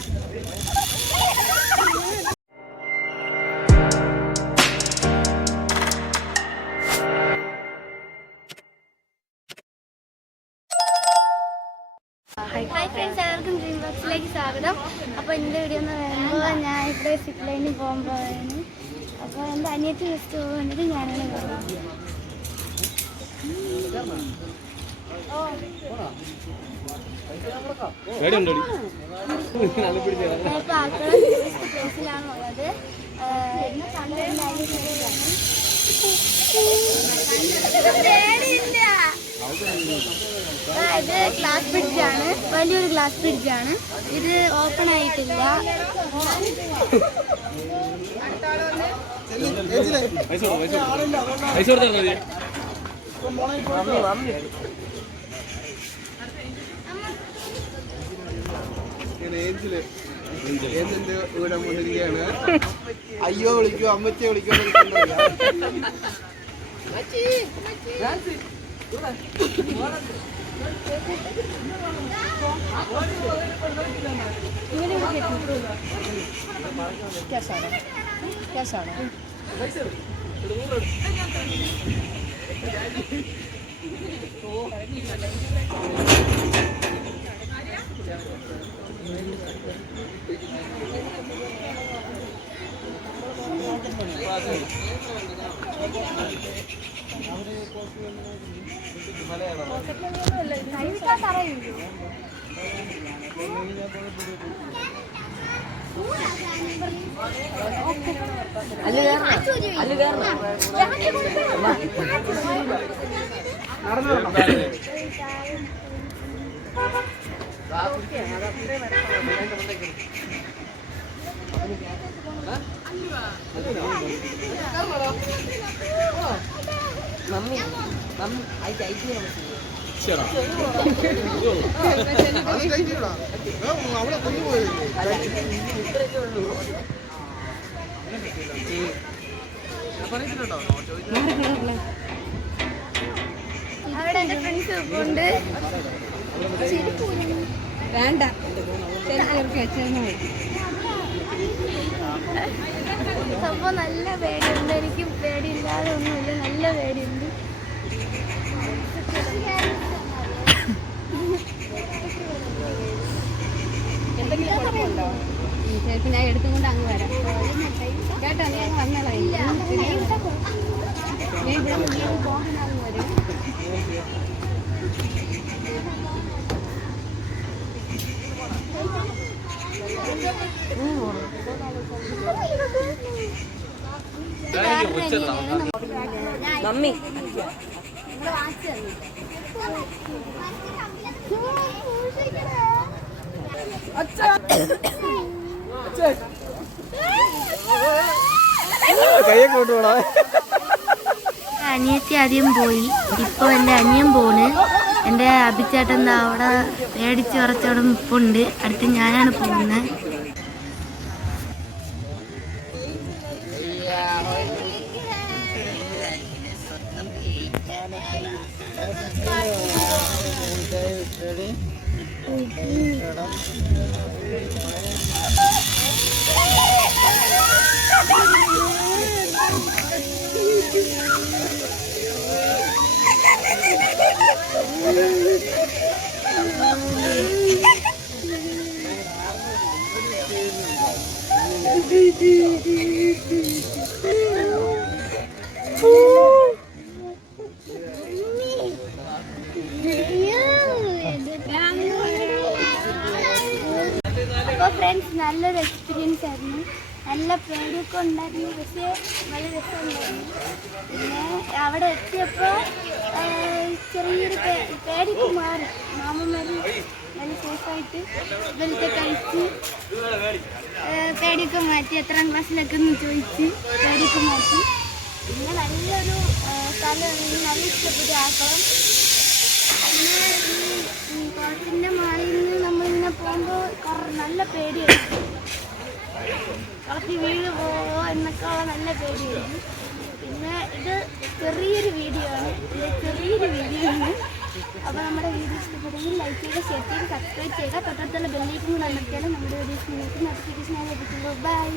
Hi friends, എല്ലാവർക്കും dream ബോക്സിലേക്ക് സ്വാഗതം. അപ്പോൾ എൻ്റെ വീഡിയോ എന്ന് പറയുമ്പോൾ ഞാൻ ഇവിടെ സിപ്പ് ലൈനിൽ പോകുമ്പോഴാണ്. അപ്പോൾ എൻ്റെ അനിയത്തി ജസ്റ്റ് പോകുന്നത് ഞാനാണ് പോകുന്നത്. ഞാനിപ്പോൾ ആക്കള ടൂറിസ്റ്റ് പ്ലേസിലാണുള്ളത്. എന്നെ കണ്ടതിൻ്റെ ഇത് ഗ്ലാസ് ബ്രിഡ്ജാണ്, വലിയൊരു ഗ്ലാസ് ബ്രിഡ്ജാണ്. ഇത് ഓപ്പൺ ആയിട്ടില്ല. ഇവിടെ മുന്നിരിക്കുകയാണ്. അയ്യോ വിളിക്കോ, അമ്മച്ചെ വിളിക്കോ. അവിടെ കൊണ്ടുപോയി അവിടെ എൻ്റെ ഫ്രണ്ട്സ് ഉണ്ട്. വേണ്ട സംഭവം നല്ല പേടിയുണ്ട്. എനിക്ക് പേടിയില്ലാതെ ഒന്നുമില്ല, നല്ല പേടിയുണ്ട്. എന്തെങ്കിലും കുഴപ്പമുണ്ടോ? ചിലപ്പോൾ ഞാൻ എടുത്തുകൊണ്ട് അങ്ങ് വരാം കേട്ടോ. നീ അങ്ങ് വന്നോളാം. നീ ഇവിടെ പോകാൻ അങ്ങ് വരും. മമ്മി കയ്യൊക്കെ കൊണ്ടുപോണോ? അനിയത്തി ആദ്യം പോയി, ഇപ്പൊ എൻ്റെ അനിയൻ പോണ്. എൻ്റെ അഭിച്ചേട്ടൻ അവിടെ പേടിച്ച് കുറച്ചവിടെ നിൽപ്പുണ്ട്. അടുത്ത് ഞാനാണ് പോകുന്നത്. അപ്പോൾ ഫ്രണ്ട്സ്, നല്ലൊരു എക്സ്പീരിയൻസ് ആയിരുന്നു. നല്ല പേടിയൊക്കെ ഉണ്ടായിരുന്നു, പക്ഷേ നല്ല രസമുണ്ടായിരുന്നു. പിന്നെ അവിടെ എത്തിയപ്പോൾ ചെറിയൊരു പേടിയൊക്കെ മാറി. മാമന്മാർ നല്ല സേഫായിട്ട് ഇതൊക്കെ കഴിച്ച് പേടിയൊക്കെ മാറ്റി. എത്രാം ക്ലാസ്സിലൊക്കെ ഒന്ന് ചോദിച്ച് പേടിയൊക്കെ മാറ്റി. പിന്നെ നല്ലൊരു സ്ഥലം, നല്ല ഇഷ്ടപ്പെട്ടു ആക്കണം. പിന്നെ ഈ കുളത്തിൻ്റെ മാളിൽ നിന്ന് നമ്മളിങ്ങനെ പോകുമ്പോൾ നല്ല പേടിയായിരുന്നു. കുളത്തിൽ വീട് പോവോ എന്നൊക്കെ നല്ല പേടിയായിരുന്നു. പിന്നെ ഇത് ചെറിയൊരു വീഡിയോ ആണ്. അപ്പോൾ നമ്മുടെ വീഡിയോ ഇഷ്ടപ്പെട്ടെങ്കിൽ ലൈക്ക് ചെയ്യുക, ഷെയർ ചെയ്യുക, സബ്സ്ക്രൈബ് ചെയ്യുക, തൊട്ടടുത്തുള്ള ബെല്ലൈക്കൺ കൂടെ അമർത്തിയാലും നമ്മുടെ വീഡിയോസ് നിങ്ങൾക്ക് നോട്ടിഫിക്കേഷൻ ആയി ലഭിക്കുള്ളൂ. ബൈ.